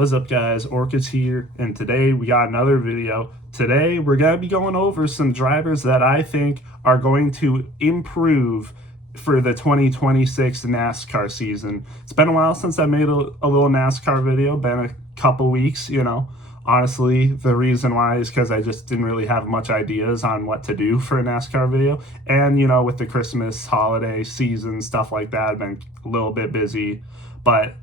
What's up, guys? Orcus here, and today we got another video. Today we're going to be going over some drivers that I think are going to improve for the 2026 NASCAR season. It's been a while since I made a little NASCAR video, been a couple weeks, Honestly, the reason why is because I just didn't really have much ideas on what to do for a NASCAR video. And, with the Christmas holiday season, stuff like that, I've been a little bit busy. But,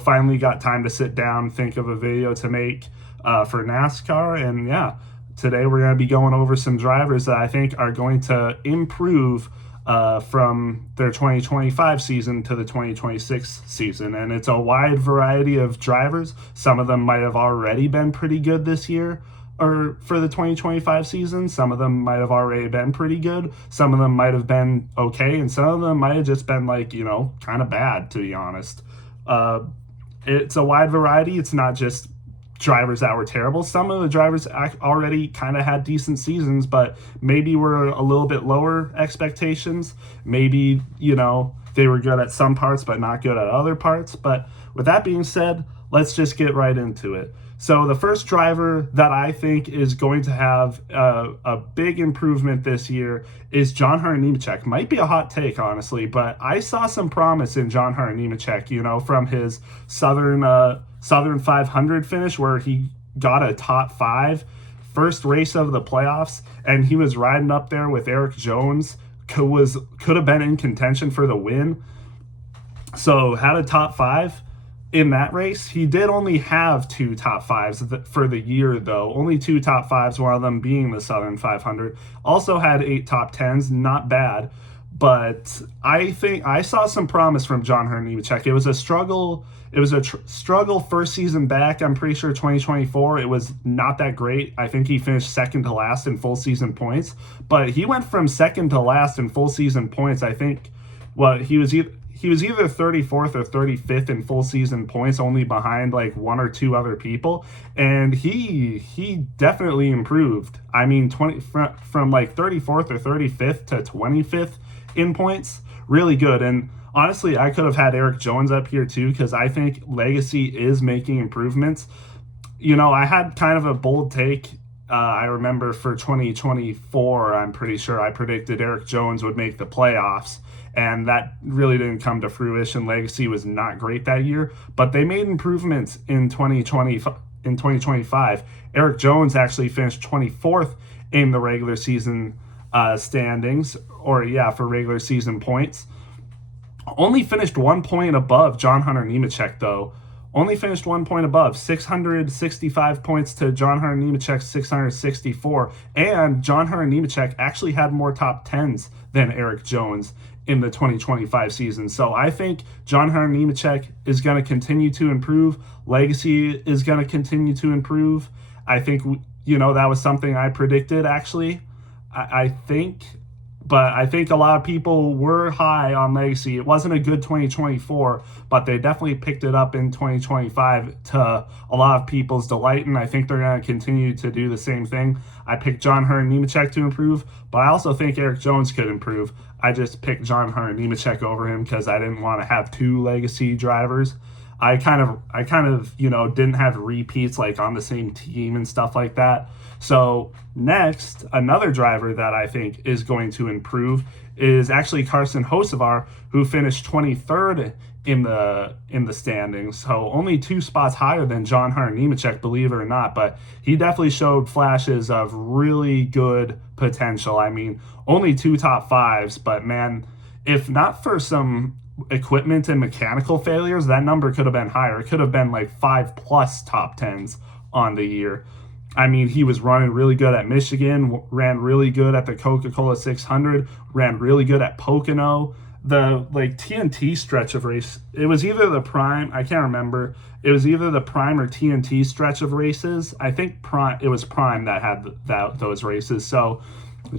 finally got time to sit down, think of a video to make for NASCAR. And yeah, today we're going to be going over some drivers that I think are going to improve from their 2025 season to the 2026 season. And it's a wide variety of drivers. Some of them might have already been pretty good this year or for the 2025 season. Some of them might have already been pretty good. Some of them might have been okay. And some of them might have just been kind of bad, to be honest. It's a wide variety. It's not just drivers that were terrible. Some of the drivers already kind of had decent seasons, but maybe were a little bit lower expectations. Maybe, they were good at some parts, but not good at other parts. But with that being said, let's just get right into it. So the first driver that I think is going to have a big improvement this year is John Hunter Nemechek. Might be a hot take, honestly, but I saw some promise in John Hunter Nemechek, from his Southern 500 finish where he got a top 5 first race of the playoffs, and he was riding up there with Eric Jones, could have been in contention for the win. So had a top 5 in that race. He did only have 2 top 5s for the year, though. Only 2 top 5s, one of them being the Southern 500. Also had 8 top 10s, not bad. But I think I saw some promise from John Hunter Nemechek. It was a struggle. It was a struggle first season back. I'm pretty sure 2024, it was not that great. I think he finished second to last in full season points. But he went from second to last in full season points. I think, he was either 34th or 35th in full season points, only behind one or two other people. And he definitely improved. I mean, from 34th or 35th to 25th in points, really good. And honestly, I could have had Eric Jones up here too, because I think Legacy is making improvements. I had kind of a bold take. I remember for 2024, I'm pretty sure I predicted Eric Jones would make the playoffs, and that really didn't come to fruition. Legacy was not great that year, but they made improvements in 2025. Eric Jones actually finished 24th in the regular season standings, for regular season points. Only finished 1 point above John Hunter Nemechek, though. Only finished 1 point above, 665 points to John Hunter Nemechek's 664. And John Hunter Nemechek actually had more top 10s than Eric Jones in the 2025 season. So I think John Hunter Nemechek is going to continue to improve. Legacy is going to continue to improve. I think, that was something I predicted, actually. I think a lot of people were high on Legacy. It wasn't a good 2024, but they definitely picked it up in 2025 to a lot of people's delight, and I think they're going to continue to do the same thing. I picked John Hunter Nemechek to improve, but I also think Eric Jones could improve. I just picked John Hunter Nemechek over him because I didn't want to have 2 Legacy drivers. I kind of didn't have repeats on the same team and stuff like that. So next, another driver that I think is going to improve is actually Carson Hocevar, who finished 23rd in the standings. So only 2 spots higher than John Hunter Nemechek, believe it or not. But he definitely showed flashes of really good potential. I mean, only 2 top 5s, but man, if not for some equipment and mechanical failures, that number could have been higher. It could have been 5+ top 10s on the year. I mean, he was running really good at Michigan, ran really good at the Coca-Cola 600, ran really good at Pocono. The TNT stretch of race, it was either the Prime, I can't remember. It was either the Prime or TNT stretch of races. I think it was Prime that had those races. So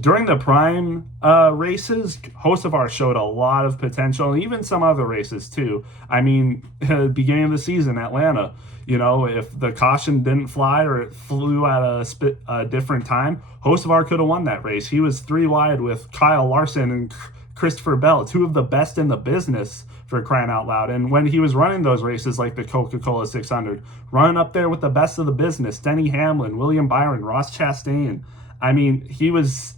during the Prime races, Hocevar showed a lot of potential, and even some other races too. I mean, beginning of the season, Atlanta, if the caution didn't fly or it flew at a different time, Hocevar could have won that race. He was 3 wide with Kyle Larson and Christopher Bell, 2 of the best in the business for crying out loud. And when he was running those races like the Coca-Cola 600, running up there with the best of the business, Denny Hamlin, William Byron, Ross Chastain, I mean, he was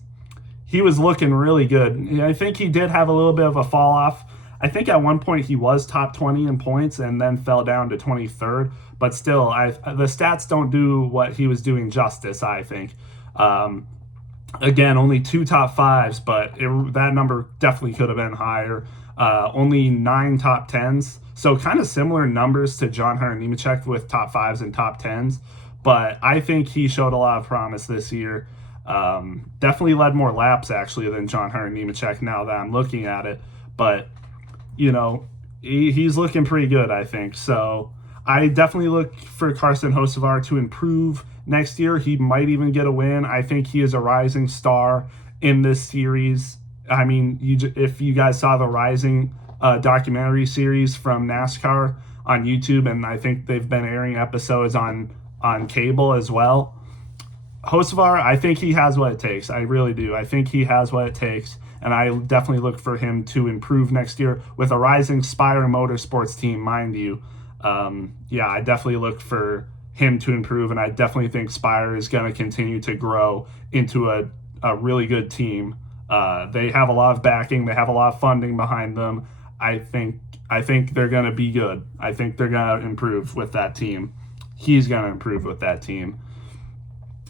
looking really good. I think he did have a little bit of a fall off. I think at one point he was top 20 in points and then fell down to 23rd. But still, the stats don't do what he was doing justice, I think. Again, only 2 top 5s, but that number definitely could have been higher. Only 9 top 10s. So kind of similar numbers to John Hunter Nemechek with top 5s and top 10s. But I think he showed a lot of promise this year. Definitely led more laps, actually, than John Hunter Nemechek now that I'm looking at it. But, he's looking pretty good, I think. So I definitely look for Carson Hocevar to improve next year. He might even get a win. I think he is a rising star in this series. I mean, if you guys saw the Rising documentary series from NASCAR on YouTube, and I think they've been airing episodes on cable as well. Hocevar, I think he has what it takes. I really do. I think he has what it takes, and I definitely look for him to improve next year with a rising Spire Motorsports team, mind you. I definitely look for him to improve, and I definitely think Spire is going to continue to grow into a really good team. They have a lot of backing. They have a lot of funding behind them. I think they're going to be good. I think they're going to improve with that team. He's going to improve with that team.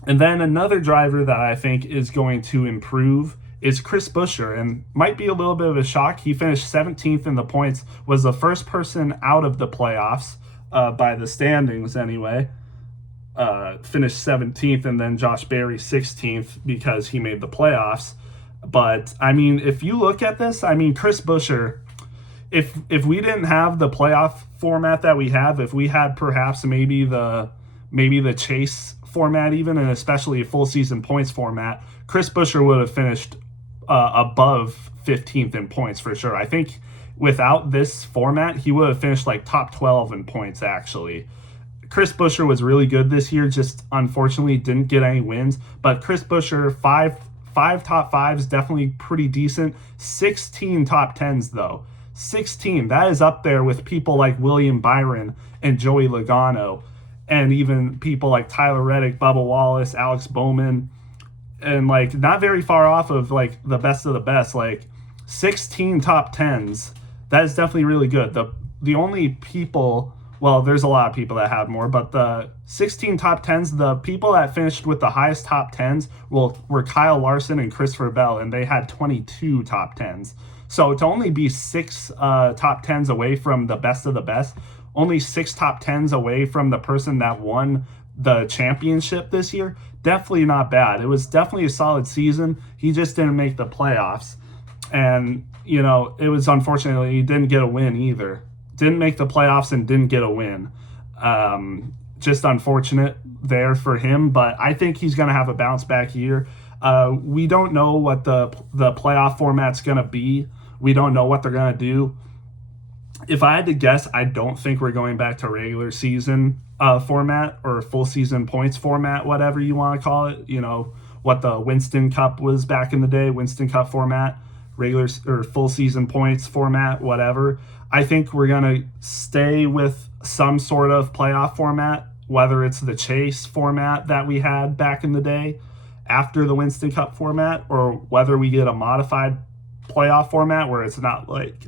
And then another driver that I think is going to improve is Chris Buescher, and might be a little bit of a shock. He finished 17th in the points, was the first person out of the playoffs by the standings anyway. Finished 17th, and then Josh Berry 16th because he made the playoffs. But, I mean, if you look at this, I mean, Chris Buescher, if we didn't have the playoff format that we have, if we had perhaps maybe the chase format even, and especially a full season points format, Chris Buescher would have finished above 15th in points for sure. I think without this format, he would have finished like top 12 in points, actually. Chris Buescher was really good this year, just unfortunately didn't get any wins. But Chris Buescher, five top 5s, definitely pretty decent. 16 top 10s, though. 16. That is up there with people like William Byron and Joey Logano, and even people like Tyler Reddick, Bubba Wallace, Alex Bowman, and like not very far off of like the best of the best. Like 16 top 10s, that is definitely really good. The only people, well, there's a lot of people that have more, but the 16 top 10s, the people that finished with the highest top 10s were Kyle Larson and Christopher Bell, and they had 22 top 10s. So to only be 6 top 10s away from the best of the best, only 6 top 10s away from the person that won the championship this year, definitely not bad. It was definitely a solid season. He just didn't make the playoffs. And, it was unfortunately he didn't get a win either. Didn't make the playoffs and didn't get a win. Just unfortunate there for him, but I think he's going to have a bounce back year. We don't know what the playoff format's going to be. We don't know what they're going to do. If I had to guess, I don't think we're going back to regular season format or full season points format, whatever you want to call it. What the Winston Cup was back in the day, Winston Cup format, regular or full season points format, whatever. I think we're going to stay with some sort of playoff format, whether it's the chase format that we had back in the day after the Winston Cup format, or whether we get a modified playoff format where it's not like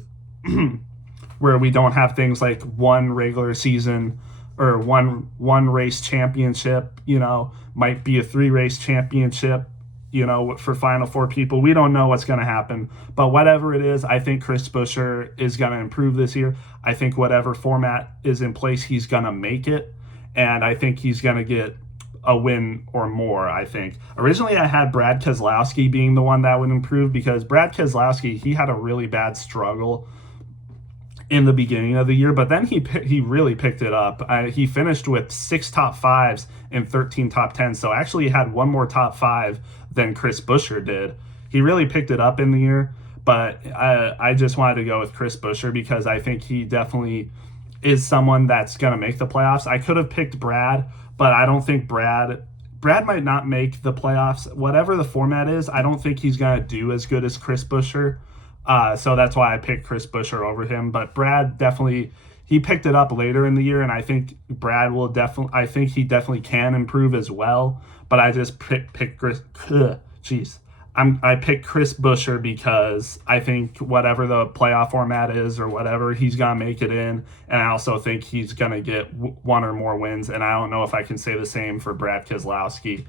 where we don't have things like one regular season or one race championship, might be a 3-race championship, for Final Four people. We don't know what's going to happen. But whatever it is, I think Chris Buescher is going to improve this year. I think whatever format is in place, he's going to make it. And I think he's going to get a win or more, I think. Originally, I had Brad Keselowski being the one that would improve, because Brad Keselowski, he had a really bad struggle in the beginning of the year, but then he really picked it up. He finished with 6 top 5s and 13 top 10s, so actually he had one more top 5 than Chris Buescher did. He really picked it up in the year, but I just wanted to go with Chris Buescher because I think he definitely is someone that's going to make the playoffs. I could have picked Brad, but I don't think Brad might not make the playoffs. Whatever the format is, I don't think he's going to do as good as Chris Buescher. So that's why I picked Chris Buescher over him. But Brad definitely, he picked it up later in the year, and I think Brad will definitely, I think he definitely can improve as well. But I just picked Chris, jeez. I picked Chris Buescher because I think whatever the playoff format is or whatever, he's going to make it in. And I also think he's going to get one or more wins. And I don't know if I can say the same for Brad Keselowski,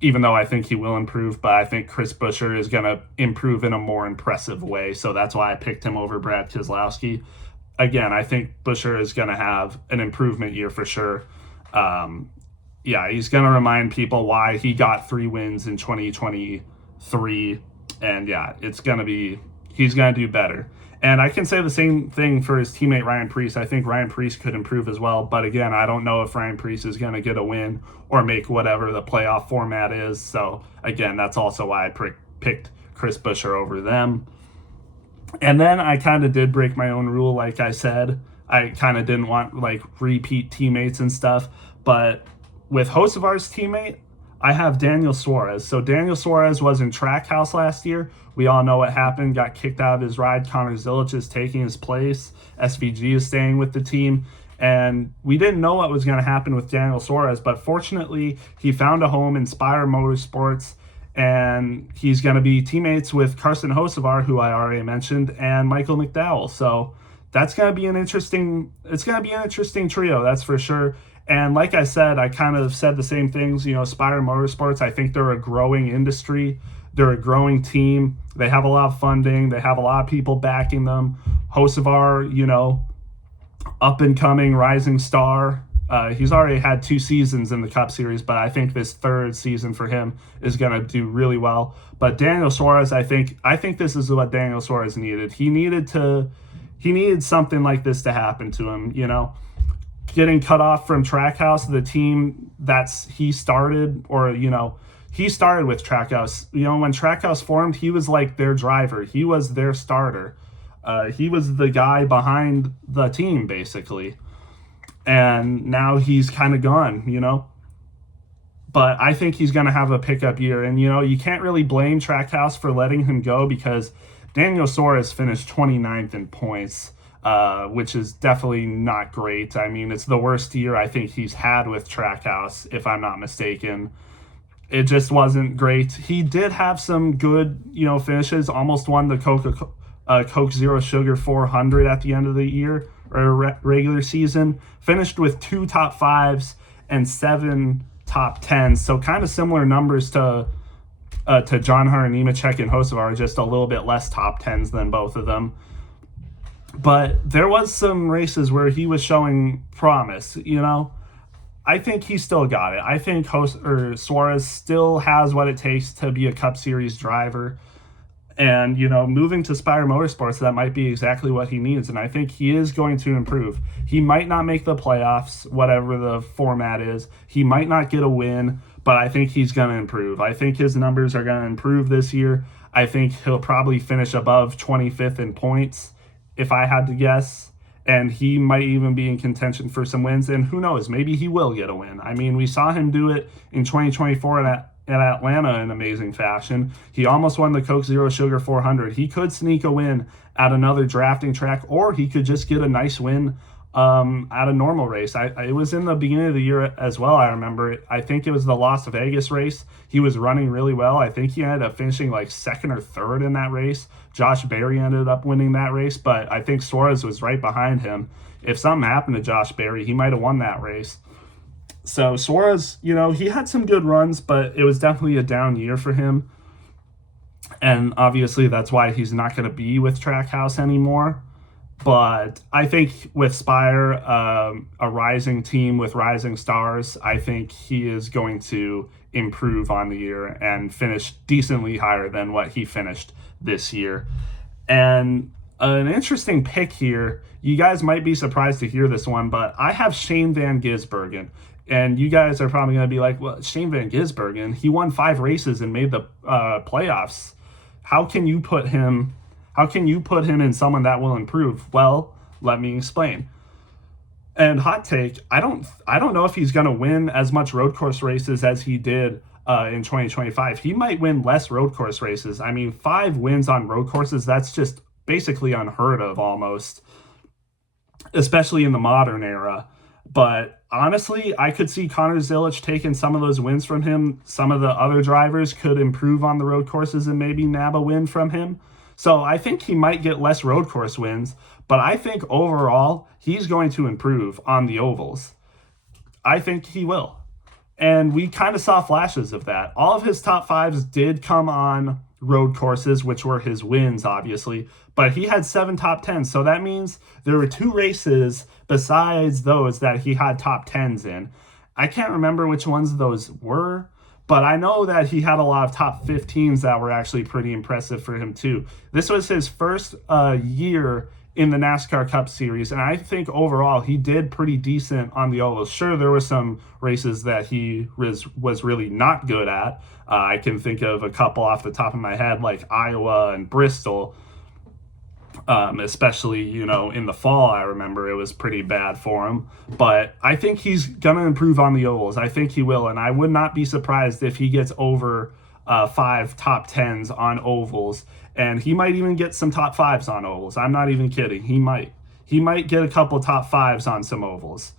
even though I think he will improve. But I think Chris Buescher is going to improve in a more impressive way. So that's why I picked him over Brad Keselowski. Again, I think Buescher is going to have an improvement year for sure. Yeah, he's going to remind people why he got 3 wins in 2023. And yeah, he's going to do better. And I can say the same thing for his teammate Ryan Preece. I think Ryan Preece could improve as well. But again, I don't know if Ryan Preece is going to get a win or make whatever the playoff format is. So again, that's also why I picked Chris Buescher over them. And then I kind of did break my own rule, like I said. I kind of didn't want like repeat teammates and stuff. But with Hocevar's teammate, I have Daniel Suarez. So Daniel Suarez was in Trackhouse last year. We all know what happened. Got kicked out of his ride. Connor Zilic is taking his place. SVG is staying with the team. And we didn't know what was going to happen with Daniel Suarez. But fortunately, he found a home in Spire Motorsports. And he's going to be teammates with Carson Hocevar, who I already mentioned, and Michael McDowell. So that's going to be it's going to be an interesting trio, that's for sure. And like I said, I kind of said the same things, Spire Motorsports, I think they're a growing industry. They're a growing team. They have a lot of funding. They have a lot of people backing them. Hocevar, up and coming rising star. He's already had 2 seasons in the Cup Series, but I think this 3rd season for him is going to do really well. But Daniel Suarez, I think this is what Daniel Suarez needed. He needed something like this to happen to him, getting cut off from Trackhouse, the team he started with Trackhouse. When Trackhouse formed, he was like their driver. He was their starter. He was the guy behind the team, basically. And now he's kind of gone, But I think he's going to have a pickup year. And, you can't really blame Trackhouse for letting him go because Daniel Suarez finished 29th in points, which is definitely not great. I mean, it's the worst year I think he's had with Trackhouse, if I'm not mistaken. It just wasn't great. He did have some good, finishes, almost won the Coke Zero Sugar 400 at the end of the year or regular season, finished with 2 top 5s and 7 top 10s. So kind of similar numbers to John Hunter Nemechek and Hocevar, just a little bit less top 10s than both of them. But there was some races where he was showing promise, I think he still got it. I think Suarez still has what it takes to be a Cup Series driver. And, moving to Spire Motorsports, that might be exactly what he needs. And I think he is going to improve. He might not make the playoffs, whatever the format is. He might not get a win, but I think he's going to improve. I think his numbers are going to improve this year. I think he'll probably finish above 25th in points, if I had to guess. And he might even be in contention for some wins. And who knows, maybe he will get a win. I mean, we saw him do it in 2024 at Atlanta in amazing fashion. He almost won the Coke Zero Sugar 400. He could sneak a win at another drafting track, or he could just get a nice win at a normal race. It was in the beginning of the year as well, I remember. I think it was the Las Vegas race. He was running really well. I think he ended up finishing like 2nd or 3rd in that race. Josh Berry ended up winning that race, but I think Suarez was right behind him. If something happened to Josh Berry, he might have won that race. So Suarez, he had some good runs, but it was definitely a down year for him. And obviously that's why he's not going to be with Trackhouse anymore. But I think with Spire, a rising team with rising stars, I think he is going to improve on the year and finish decently higher than what he finished this year. And an interesting pick here, you guys might be surprised to hear this one, but I have Shane Van Gisbergen. And you guys are probably going to be like, well, Shane Van Gisbergen, he won 5 races and made the playoffs. How can you put him in someone that will improve? Well, let me explain. And hot take, I don't know if he's going to win as much road course races as he did in 2025. He might win less road course races. I mean, 5 wins on road courses, that's just basically unheard of almost, especially in the modern era. But honestly, I could see Connor Zilic taking some of those wins from him. Some of the other drivers could improve on the road courses and maybe nab a win from him. So I think he might get less road course wins, but I think overall he's going to improve on the ovals. I think he will. And we kind of saw flashes of that. All of his top fives did come on road courses, which were his wins, obviously, but he had 7 top 10s. So that means there were 2 races besides those that he had top 10s in. I can't remember which ones those were, but I know that he had a lot of top 15s that were actually pretty impressive for him, too. This was his first year in the NASCAR Cup Series, and I think overall he did pretty decent on the ovals. Sure, there were some races that he was really not good at. I can think of a couple off the top of my head, like Iowa and Bristol, especially, in the fall. I remember it was pretty bad for him. But I think he's going to improve on the ovals. I think he will, and I would not be surprised if he gets over 5 top 10s on ovals, and he might even get some top 5s on ovals. I'm not even kidding. He might get a couple top 5s on some ovals.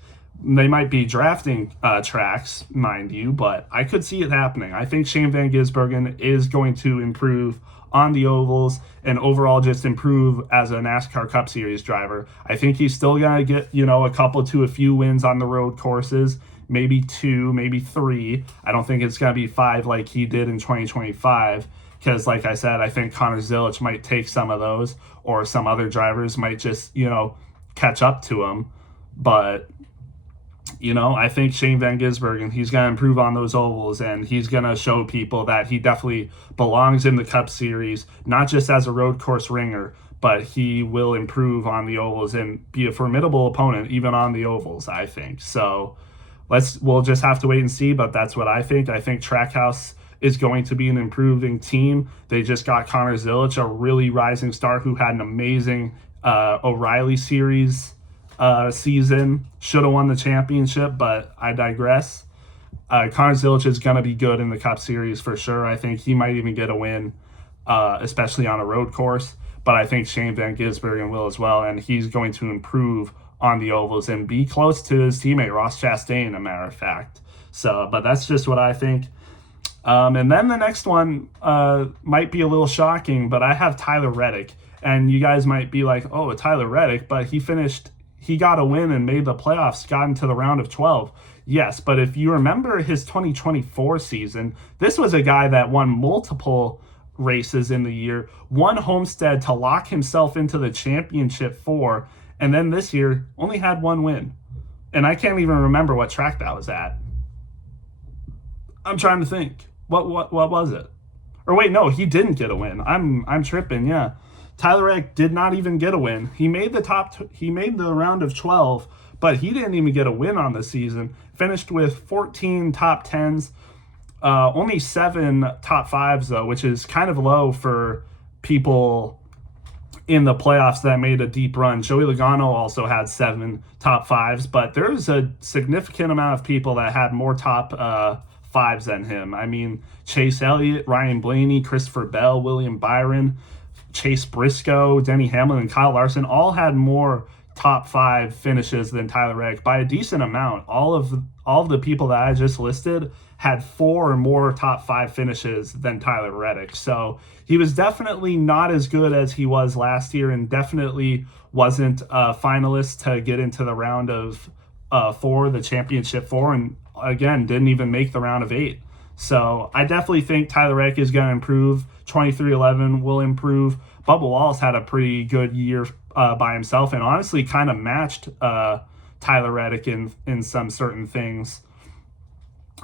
They might be drafting tracks, mind you, but I could see it happening. I think Shane Van Gisbergen is going to improve on the ovals and overall just improve as a NASCAR Cup Series driver. I think he's still going to get, a couple to a few wins on the road courses, maybe 2, maybe 3. I don't think it's going to be 5 like he did in 2025 because, like I said, I think Connor Zilic might take some of those, or some other drivers might just, catch up to him. But I think Shane Van Gisbergen, he's going to improve on those ovals, and he's going to show people that he definitely belongs in the Cup Series, not just as a road course ringer, but he will improve on the ovals and be a formidable opponent even on the ovals, I think. So we'll just have to wait and see, but that's what I think. I think Trackhouse is going to be an improving team. They just got Connor Zilic, a really rising star who had an amazing O'Reilly Series season. Should have won the championship, but I digress. Connor Zilic is going to be good in the Cup Series for sure. I think he might even get a win, especially on a road course. But I think Shane Van Gisbergen will as well, and he's going to improve on the ovals and be close to his teammate Ross Chastain, a matter of fact. So, but that's just what I think. And then the next one might be a little shocking, but I have Tyler Reddick. And you guys might be like, oh, Tyler Reddick, but he got a win and made the playoffs, got into the round of 12. Yes, but if you remember his 2024 season, this was a guy that won multiple races in the year, won Homestead to lock himself into the championship 4, and then this year only had 1 win. And I can't even remember what track that was at. I'm trying to think. What was it? Or wait, no, he didn't get a win. I'm tripping, yeah. Tyler Reddick did not even get a win. He made the round of 12, but he didn't even get a win on the season. Finished with 14 top 10s, only 7 top 5s though, which is kind of low for people in the playoffs that made a deep run. Joey Logano also had 7 top 5s, but there's a significant amount of people that had more top 5s than him. I mean, Chase Elliott, Ryan Blaney, Christopher Bell, William Byron, Chase Briscoe, Denny Hamlin, and Kyle Larson all had more top 5 finishes than Tyler Reddick by a decent amount. All of the people that I just listed had 4 or more top 5 finishes than Tyler Reddick. So he was definitely not as good as he was last year, and definitely wasn't a finalist to get into the round of 4, the championship 4, and again, didn't even make the round of 8. So I definitely think Tyler Reddick is going to improve. 23-11 will improve. Bubba Wallace had a pretty good year by himself, and honestly kind of matched Tyler Reddick in some certain things.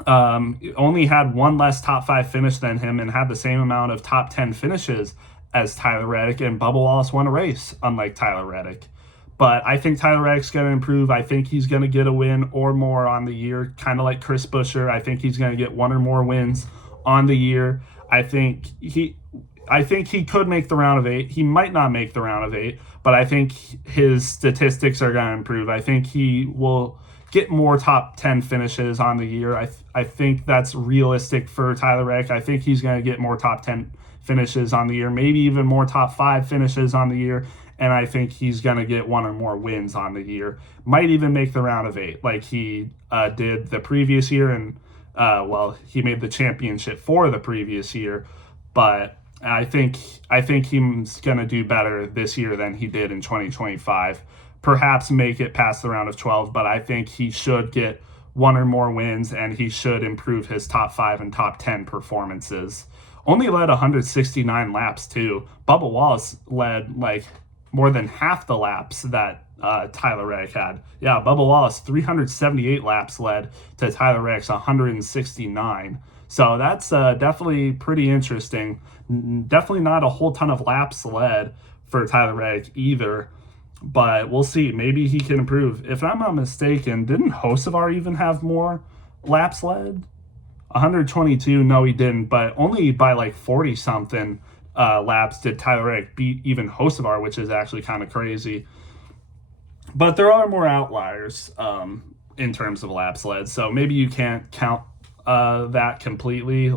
Only had 1 less top 5 finish than him and had the same amount of top 10 finishes as Tyler Reddick, and Bubba Wallace won a race, unlike Tyler Reddick. But I think Tyler Reddick's going to improve. I think he's going to get a win or more on the year, kind of like Chris Buescher. I think he's going to get 1 or more wins on the year. I think I think he could make the round of 8. He might not make the round of 8, but I think his statistics are going to improve. I think he will get more top 10 finishes on the year. I think that's realistic for Tyler Reddick. I think he's going to get more top 10 finishes on the year, maybe even more top 5 finishes on the year. And I think he's going to get 1 or more wins on the year. Might even make the round of 8 like he did the previous year. And, he made the championship for the previous year. But I think he's going to do better this year than he did in 2025. Perhaps make it past the round of 12, but I think he should get 1 or more wins, and he should improve his top 5 and top 10 performances. Only led 169 laps, too. Bubba Wallace led, more than half the laps that Tyler Reddick had. Yeah, Bubba Wallace, 378 laps led to Tyler Reddick's 169. So that's definitely pretty interesting. Definitely not a whole ton of laps led for Tyler Reddick either. But we'll see. Maybe he can improve. If I'm not mistaken, didn't Hocevar even have more laps led? 122? No, he didn't. But only by 40-something laps did Tyler Reddick beat even Hocevar, which is actually kind of crazy. But there are more outliers in terms of laps led. So maybe you can't count that completely.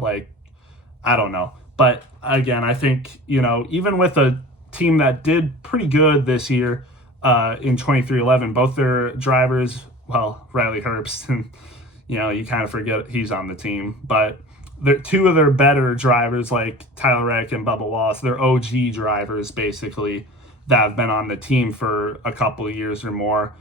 I don't know. But again, I think, even with a team that did pretty good this year in 2311, both their drivers, Riley Herbst, and you kind of forget he's on the team, but two of their better drivers like Tyler Reddick and Bubba Wallace, they're OG drivers basically that have been on the team for a couple of years or more.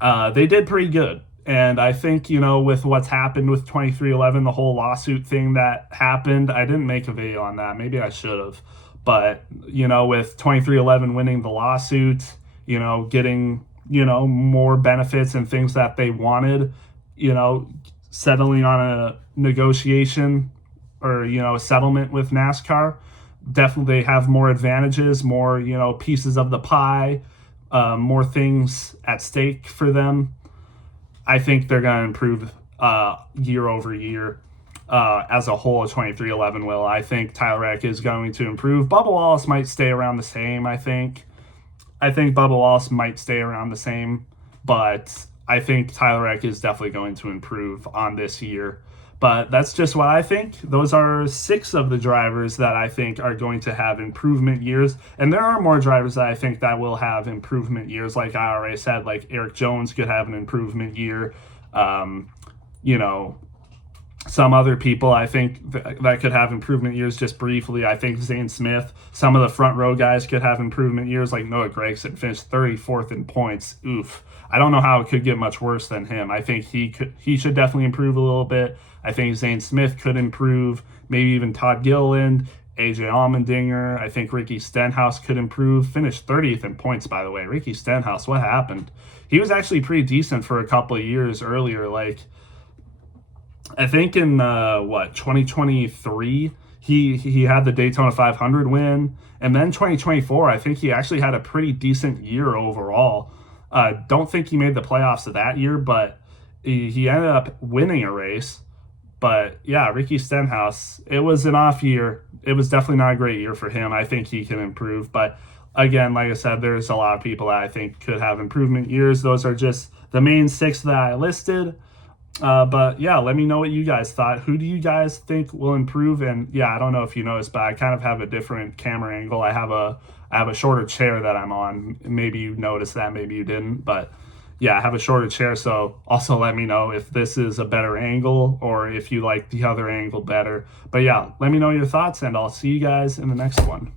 They did pretty good. And I think, with what's happened with 2311, the whole lawsuit thing that happened, I didn't make a video on that. Maybe I should have. But, with 2311 winning the lawsuit, getting, more benefits and things that they wanted, settling on a negotiation or, a settlement with NASCAR, definitely they have more advantages, more, pieces of the pie, more things at stake for them. I think they're going to improve year over year. As a whole, 2311 will. I think Tyler Reddick is going to improve. Bubba Wallace might stay around the same, I think. Bubba Wallace might stay around the same, but I think Tyler Reddick is definitely going to improve on this year. But that's just what I think. Those are 6 of the drivers that I think are going to have improvement years. And there are more drivers that I think that will have improvement years. Like I already said, like Eric Jones could have an improvement year. Some other people I think that could have improvement years just briefly. I think Zane Smith, some of the front row guys could have improvement years, like Noah Gragson finished 34th in points. Oof. I don't know how it could get much worse than him. I think he should definitely improve a little bit. I think Zane Smith could improve, maybe even Todd Gilliland, AJ Allmendinger. I think Ricky Stenhouse could improve. Finished 30th in points, by the way. Ricky Stenhouse, what happened? He was actually pretty decent for a couple of years earlier. I think in 2023 he had the Daytona 500 win, and then 2024 I think he actually had a pretty decent year overall. Don't think he made the playoffs of that year, but he ended up winning a race. But yeah, Ricky Stenhouse, it was an off year. It was definitely not a great year for him. I think he can improve, but again, like I said, there's a lot of people that I think could have improvement years. Those are just the main 6 that I listed. But yeah, let me know what you guys thought. Who do you guys think will improve? And yeah, I don't know if you noticed, but I kind of have a different camera angle. I have a shorter chair that I'm on. Maybe you noticed that, maybe you didn't, but yeah, I have a shorter chair. So also let me know if this is a better angle or if you like the other angle better. But yeah, let me know your thoughts, and I'll see you guys in the next one.